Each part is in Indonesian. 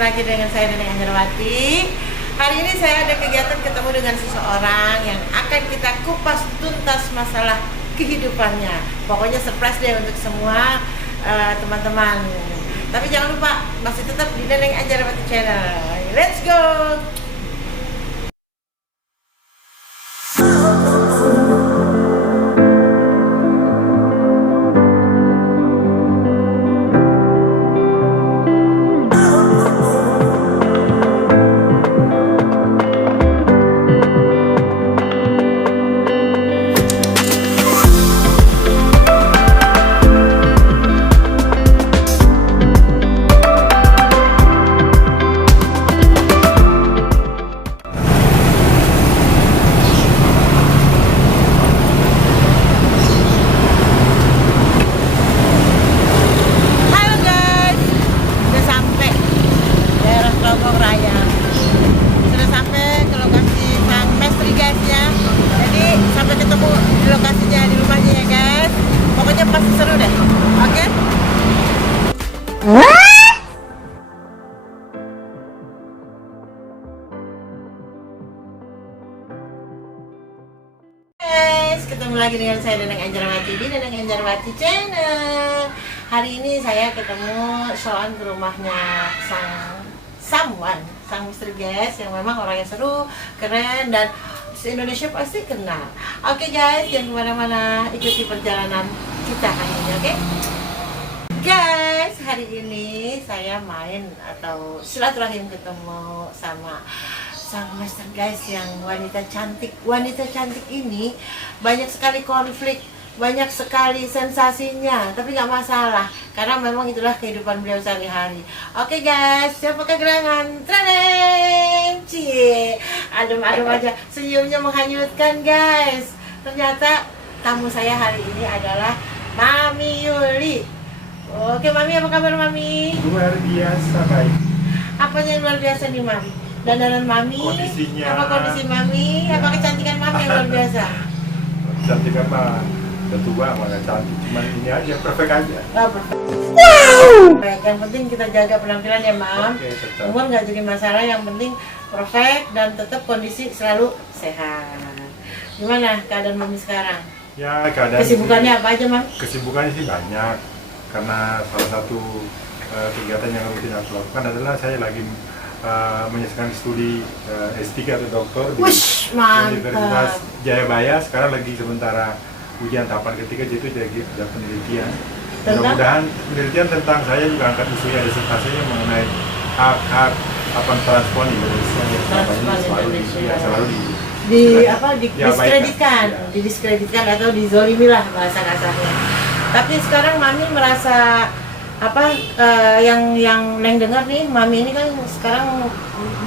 lagi dengan saya Nenek Anjarwati. Hari ini saya ada kegiatan ketemu dengan seseorang yang akan kita kupas tuntas masalah kehidupannya. Pokoknya surprise deh untuk semua teman-teman. Tapi jangan lupa masih tetap di Nenek Anjarwati channel. Let's go. Ketemu lagi dengan saya Nenek Anjarwati di Nenek Anjarwati channel. Hari ini saya ketemu soan ke rumahnya sang misteri guys, yang memang orangnya seru, keren, dan se-Indonesia pasti kenal. Oke guys, jangan kemana-mana, ikuti perjalanan kita hari ini, oke? Guys, hari ini saya main atau silaturahim ketemu sama sang master guys, yang wanita cantik. Wanita cantik ini banyak sekali konflik, banyak sekali sensasinya, tapi nggak masalah karena memang itulah kehidupan beliau sehari-hari. Oke guys, siapa kegerangan? Tren, cie, adem-adem aja, senyumnya menghanyutkan guys. Ternyata tamu saya hari ini adalah Mami Yuli. Oke Mami, apa kabar Mami? Luar biasa baik. Apanya yang luar biasa nih Mami? Dandanan Mami, kondisinya, apa kondisi Mami, apa kecantikan Mami yang luar biasa? Kecantikan mah udah tua, malah cantik, cuman ini aja, perfect aja. Oh, perfect. Wow. Baik, yang penting kita jaga penampilan ya Mam. Oke, tetap. Umur nggak jadi masalah, yang penting perfect dan tetap kondisi selalu sehat. Gimana keadaan Mami sekarang? Ya, keadaan Kesibukannya apa aja Mam? Kesibukannya sih banyak, karena salah satu kegiatan yang rutin aku lakukan adalah saya lagi menyelesaikan studi S3 atau doktor di Universitas Jayabaya. Sekarang lagi sementara ujian tahapan ketiga, yaitu jadi ada penelitian. Mudah-mudahan penelitian tentang saya juga angkat isunya disertasinya mengenai hak-hak transpuan di Indonesia yang selalu didiskreditkan atau dizolimi lah bahasa kasarnya. Tapi sekarang Mami merasa yang Neng dengar nih, Mami ini kan sekarang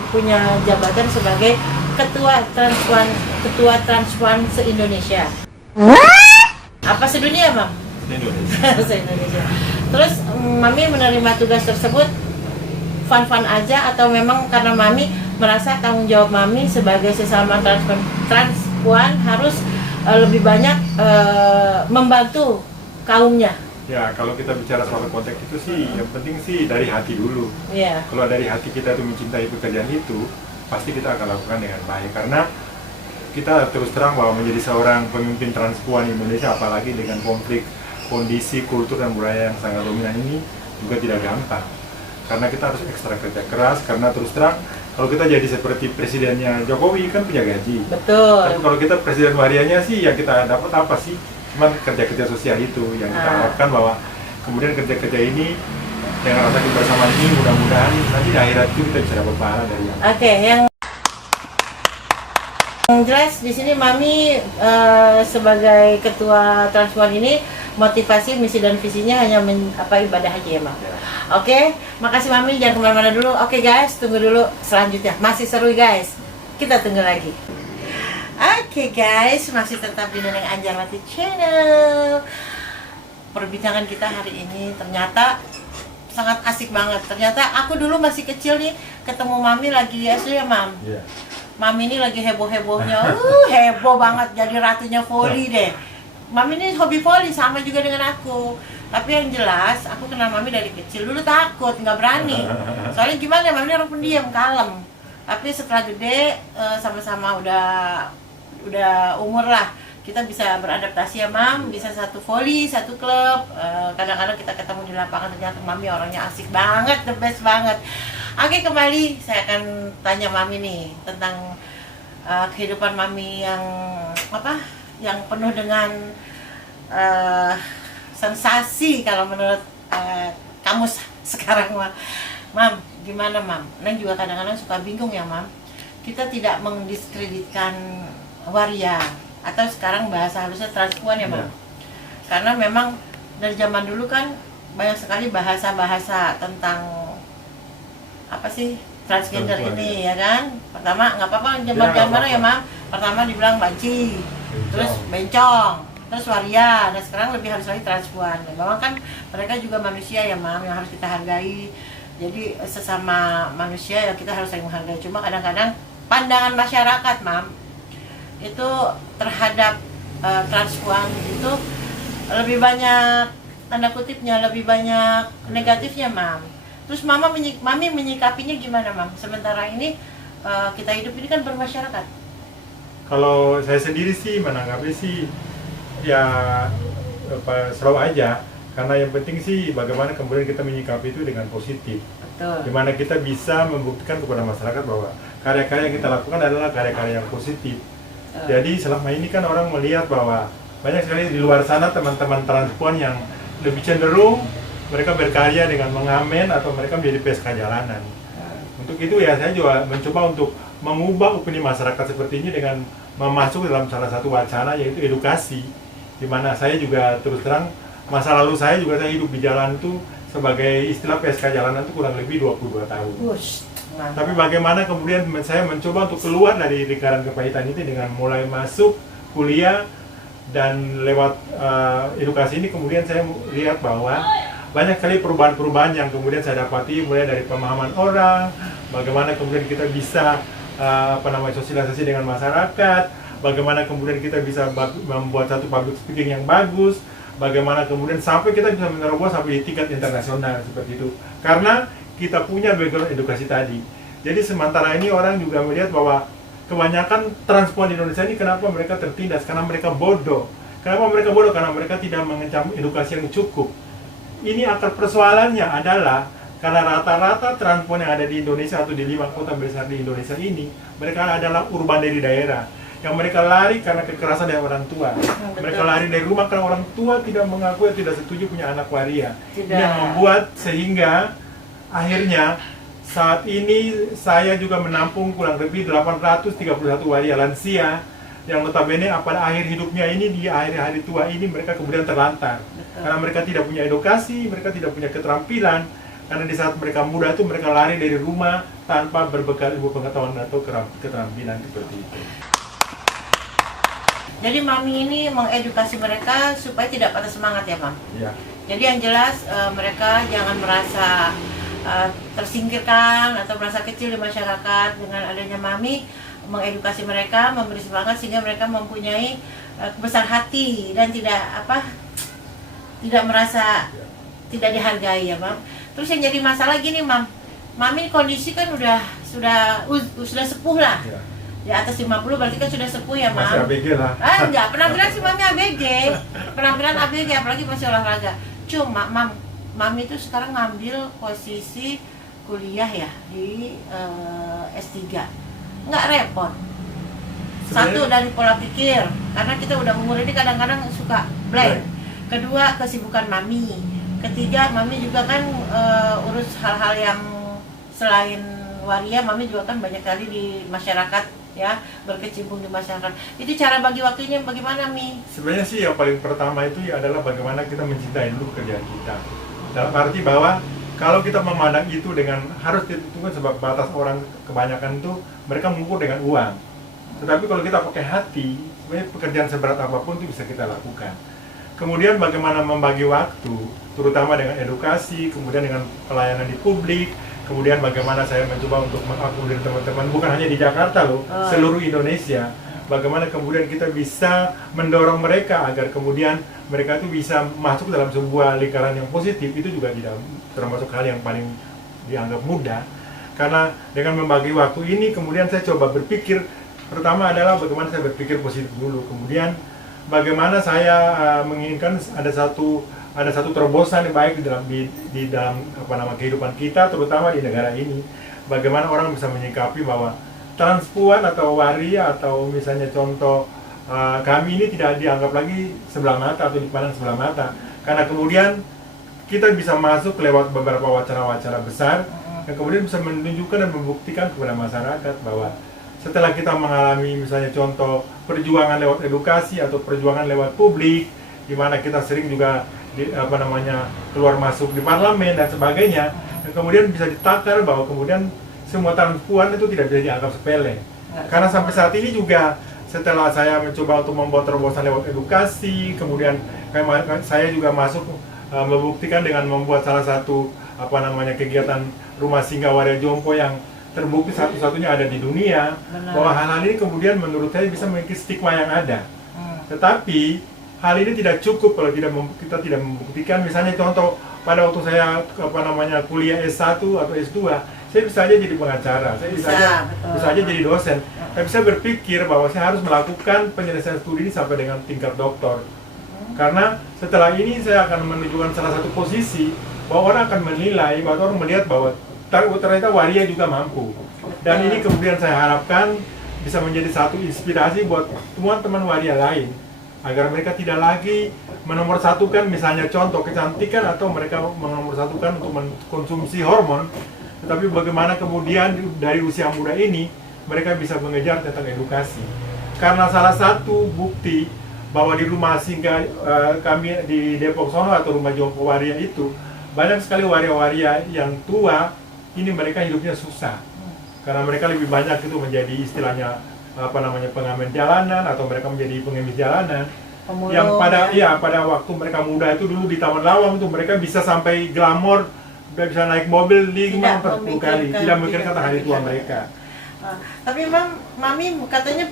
punya jabatan sebagai ketua transpuan se-Indonesia. Apa sedunia, Mam? Se-Indonesia. Terus Mami menerima tugas tersebut fun-fun aja, atau memang karena Mami merasa tanggung jawab Mami sebagai sesama transpuan harus lebih banyak membantu kaumnya? Ya, kalau kita bicara soal konteks itu sih, yang penting sih dari hati dulu. Yeah. Kalau dari hati kita itu mencintai pekerjaan itu, pasti kita akan lakukan dengan baik. Karena kita terus terang bahwa menjadi seorang pemimpin transpuan Indonesia, apalagi dengan konflik kondisi, kultur, dan budaya yang sangat dominan ini, juga tidak gampang. Karena kita harus ekstra kerja keras, karena terus terang, kalau kita jadi seperti presidennya Jokowi kan punya gaji. Betul. Tapi kalau kita presiden hariannya sih, yang kita dapat apa sih? Cuman kerja-kerja sosial itu yang kita harapkan, bahwa kemudian kerja-kerja ini dengan rasa kebersamaan ini mudah-mudahan nanti di akhirat itu kita bisa dapat pahala dari yang. Oke, yang jelas di sini Mami sebagai ketua transpuan ini, motivasi, misi dan visinya hanya ibadah haji ya Mam. Ya. Oke, makasih Mami, jangan kemana-mana dulu. Oke guys, tunggu dulu selanjutnya, masih seru guys, kita tunggu lagi. Oke guys, masih tetap di Nenek Anjarwati channel. Perbincangan kita hari ini ternyata sangat asik banget. Ternyata aku dulu masih kecil nih, ketemu Mami lagi SD ya Mam. Yeah. Mami ini lagi heboh-hebohnya, heboh banget, jadi ratunya voli deh. Mami ini hobi voli sama juga dengan aku. Tapi yang jelas aku kenal Mami dari kecil. Dulu takut, nggak berani. Soalnya gimana, Mami ini orang pendiam, kalem. Tapi setelah gede sama-sama udah umur lah, kita bisa beradaptasi ya Mam, bisa satu voli, satu klub. Kadang-kadang kita ketemu di lapangan, ternyata Mami orangnya asik banget, the best banget. Oke, kembali saya akan tanya Mami nih tentang kehidupan Mami yang yang penuh dengan sensasi kalau menurut kamu sekarang, Mam. Gimana, Mam? Neng juga kadang-kadang suka bingung ya, Mam. Kita tidak mendiskreditkan waria atau sekarang bahasa halusnya transpuan ya, Mam. Karena memang dari zaman dulu kan banyak sekali bahasa-bahasa tentang apa sih transgender ini ya kan. Pertama nggak apa-apa zaman ya, Mam. Pertama dibilang banci, terus bencong, terus waria, dan sekarang lebih halus lagi transpuan. Memang kan mereka juga manusia ya, Mam, yang harus kita hargai. Jadi sesama manusia ya kita harus saling menghargai. Cuma kadang-kadang pandangan masyarakat, Mam, itu terhadap transpuan itu lebih banyak tanda kutipnya, lebih banyak negatifnya, Mam. Terus Mami menyikapinya gimana, Mam? Sementara ini kita hidup ini kan bermasyarakat. Kalau saya sendiri sih menanggapi sih ya slow aja, karena yang penting sih bagaimana kemudian kita menyikapi itu dengan positif. Betul. Dimana kita bisa membuktikan kepada masyarakat bahwa karya-karya yang kita lakukan adalah karya-karya yang positif. Jadi selama ini kan orang melihat bahwa banyak sekali di luar sana teman-teman transpuan yang lebih cenderung mereka berkarya dengan mengamen atau mereka menjadi PSK jalanan. Untuk itu ya saya juga mencoba untuk mengubah opini masyarakat seperti ini dengan memasuk dalam salah satu wacana yaitu edukasi. Dimana saya juga terus terang masa lalu saya juga saya hidup di jalan tuh sebagai istilah PSK jalanan tuh kurang lebih 22 tahun. Tapi bagaimana kemudian saya mencoba untuk keluar dari lingkaran kepahitan itu dengan mulai masuk kuliah dan lewat edukasi ini kemudian saya lihat bahwa banyak sekali perubahan-perubahan yang kemudian saya dapati mulai dari pemahaman orang, bagaimana kemudian kita bisa sosialisasi dengan masyarakat, bagaimana kemudian kita bisa membuat satu public speaking yang bagus, bagaimana kemudian sampai kita bisa menerobos sampai di tingkat internasional seperti itu. Karena kita punya background edukasi tadi. Jadi sementara ini orang juga melihat bahwa kebanyakan transpuan di Indonesia ini kenapa mereka tertindas? Karena mereka bodoh. Kenapa mereka bodoh? Karena mereka tidak mengencam edukasi yang cukup. Ini akar persoalannya adalah karena rata-rata transpuan yang ada di Indonesia atau di 5 kota besar di Indonesia ini, mereka adalah urban dari daerah. Yang mereka lari karena kekerasan dari orang tua. Mereka lari dari rumah karena orang tua tidak mengakui, tidak setuju punya anak waria. Ini yang membuat sehingga akhirnya saat ini saya juga menampung kurang lebih 831 waria lansia yang notabene pada akhir hidupnya ini, di akhir hari tua ini mereka kemudian terlantar. Karena mereka tidak punya edukasi, mereka tidak punya keterampilan. Karena di saat mereka muda itu mereka lari dari rumah tanpa berbekal ilmu pengetahuan atau keterampilan seperti itu. Jadi Mami ini mengedukasi mereka supaya tidak patah semangat ya, Mam? Ya. Jadi yang jelas mereka jangan merasa tersingkirkan atau merasa kecil di masyarakat. Dengan adanya Mami mengedukasi mereka, memberi semangat sehingga mereka mempunyai besar hati dan tidak merasa tidak dihargai ya, Mam. Terus yang jadi masalah gini, Mam. Mami kondisi kan sudah sepuh lah. Ya. Di atas 50 berarti kan sudah sepuh ya, Mam. Masih ABG lah. Enggak, penampilan si Mami ABG. Penampilan ABG apalagi masih olahraga. Cuma Mami itu sekarang ngambil posisi kuliah ya di S3. Nggak repot. Satu dari pola pikir, karena kita udah umur ini kadang-kadang suka blank. Kedua, kesibukan Mami. Ketiga, Mami juga kan urus hal-hal yang selain waria, Mami juga kan banyak kali di masyarakat ya, berkecimpung di masyarakat. Itu cara bagi waktunya bagaimana, Mi? Sebenarnya sih yang paling pertama itu adalah bagaimana kita mencintai dulu pekerjaan kita. Dalam arti bahwa kalau kita memandang itu dengan harus ditentukan sebab batas orang kebanyakan itu mereka mengukur dengan uang. Tetapi kalau kita pakai hati, sebenarnya pekerjaan seberat apapun itu bisa kita lakukan. Kemudian bagaimana membagi waktu, terutama dengan edukasi, kemudian dengan pelayanan di publik, kemudian bagaimana saya mencoba untuk mengakomodir teman-teman, bukan hanya di Jakarta loh, seluruh Indonesia, bagaimana kemudian kita bisa mendorong mereka agar kemudian mereka itu bisa masuk dalam sebuah lingkaran yang positif. Itu juga tidak termasuk hal yang paling dianggap mudah, karena dengan membagi waktu ini kemudian saya coba berpikir, pertama adalah bagaimana saya berpikir positif dulu, kemudian bagaimana saya menginginkan ada satu terobosan yang baik di dalam kehidupan kita, terutama di negara ini. Bagaimana orang bisa menyikapi bahwa transpuan atau waria atau misalnya contoh kami ini tidak dianggap lagi sebelah mata atau dipandang sebelah mata, karena kemudian kita bisa masuk lewat beberapa wacana-wacana besar yang kemudian bisa menunjukkan dan membuktikan kepada masyarakat bahwa setelah kita mengalami misalnya contoh perjuangan lewat edukasi atau perjuangan lewat publik, di mana kita sering juga keluar masuk di parlemen dan sebagainya, dan kemudian bisa ditakar bahwa kemudian semua transpuan itu tidak bisa dianggap sepele. Karena sampai saat ini juga setelah saya mencoba untuk membuat terobosan lewat edukasi, kemudian saya juga masuk membuktikan dengan membuat salah satu kegiatan rumah singgah waria jompo yang terbukti satu-satunya ada di dunia. Benar. Bahwa hal-hal ini kemudian menurut saya bisa mengikis stigma yang ada. Tetapi hal ini tidak cukup kalau kita tidak membuktikan. Misalnya contoh, pada waktu saya kuliah S1 atau S2, saya bisa aja jadi pengacara, saya bisa aja jadi dosen. Tapi saya berpikir bahwa saya harus melakukan penyelesaian studi ini sampai dengan tingkat doktor. Karena setelah ini saya akan menunjukkan salah satu posisi bahwa orang akan menilai, bahwa orang melihat bahwa ternyata waria juga mampu. Dan ini kemudian saya harapkan bisa menjadi satu inspirasi buat teman-teman waria lain, agar mereka tidak lagi menomorsatukan misalnya contoh kecantikan atau mereka menomorsatukan untuk mengkonsumsi hormon, tetapi bagaimana kemudian dari usia muda ini mereka bisa mengejar tentang edukasi. Karena salah satu bukti bahwa di rumah singgah kami di Depok Sono atau rumah jompo waria itu banyak sekali waria-waria yang tua, ini mereka hidupnya susah. Karena mereka lebih banyak itu menjadi istilahnya pengamen jalanan atau mereka menjadi pengemis jalanan. Pemulung, yang pada waktu mereka muda itu dulu di Taman Lawang itu mereka bisa sampai glamor, bisa naik mobil 5-40 kali, tidak memikirkan hari tua mereka. Tapi Mami katanya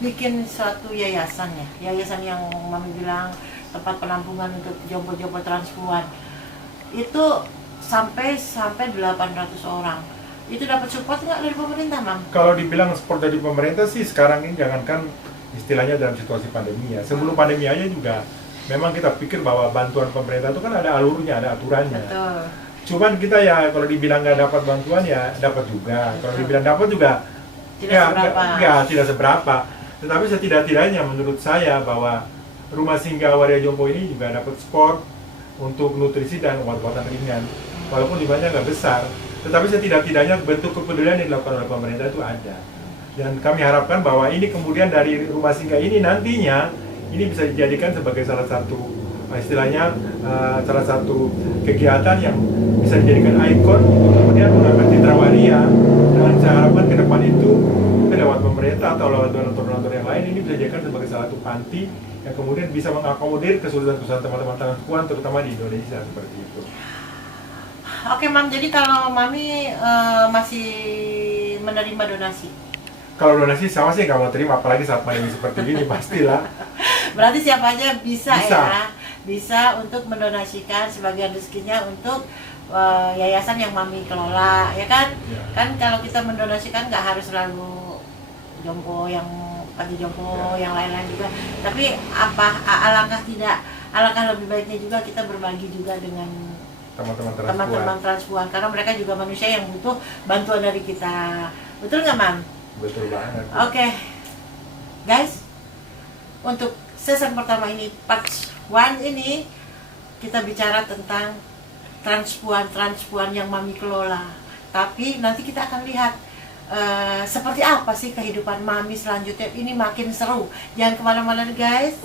bikin suatu yayasan ya, yayasan yang Mami bilang tempat penampungan untuk jompo-jompo transpuan itu sampai 800 orang. Itu dapat support nggak dari pemerintah, Mam? Kalau dibilang support dari pemerintah sih sekarang ini jangankan istilahnya dalam situasi pandemi ya. Sebelum pandemi aja juga memang kita pikir bahwa bantuan pemerintah itu kan ada alurnya, ada aturannya. Betul. Cuman kita ya kalau dibilang nggak dapat bantuan ya dapat juga. Betul. Kalau dibilang dapat juga tidak seberapa. Tetapi setidak-tidaknya menurut saya bahwa rumah singgah waria jompo ini juga dapat support untuk nutrisi dan obat-obatan ringan. Walaupun jumlahnya nggak besar, tetapi setidak-tidaknya bentuk kepedulian yang dilakukan oleh pemerintah itu ada. Dan kami harapkan bahwa ini kemudian dari rumah singgah ini nantinya ini bisa dijadikan sebagai salah satu istilahnya salah satu kegiatan yang bisa dijadikan ikon untuk kemudian mengangkat citra waria. Dan saya harapkan ke depan itu lewat pemerintah atau lewat donatur-donatur yang lain ini bisa dijadikan sebagai salah satu panti yang kemudian bisa mengakomodir kesulitan-kesulitan teman-teman transpuan terutama di Indonesia seperti itu. Oke, Mam, jadi kalau Mami masih menerima donasi? Kalau donasi sama sih nggak mau terima, apalagi saat pandemi seperti ini pastilah. Berarti siapa aja bisa ya? Bisa untuk mendonasikan sebagian rezekinya untuk yayasan yang Mami kelola, ya kan? Ya. Kan kalau kita mendonasikan nggak harus selalu jompo yang panti jompo, yang lain-lain juga. Tapi alangkah lebih baiknya juga kita berbagi juga dengan teman-teman transpuan, karena mereka juga manusia yang butuh bantuan dari kita. Betul nggak, Mam? Betul banget. Oke, guys, untuk season pertama ini, part 1 ini kita bicara tentang transpuan yang Mami kelola. Tapi nanti kita akan lihat seperti apa sih kehidupan Mami selanjutnya. Ini makin seru. Jangan kemana-mana guys.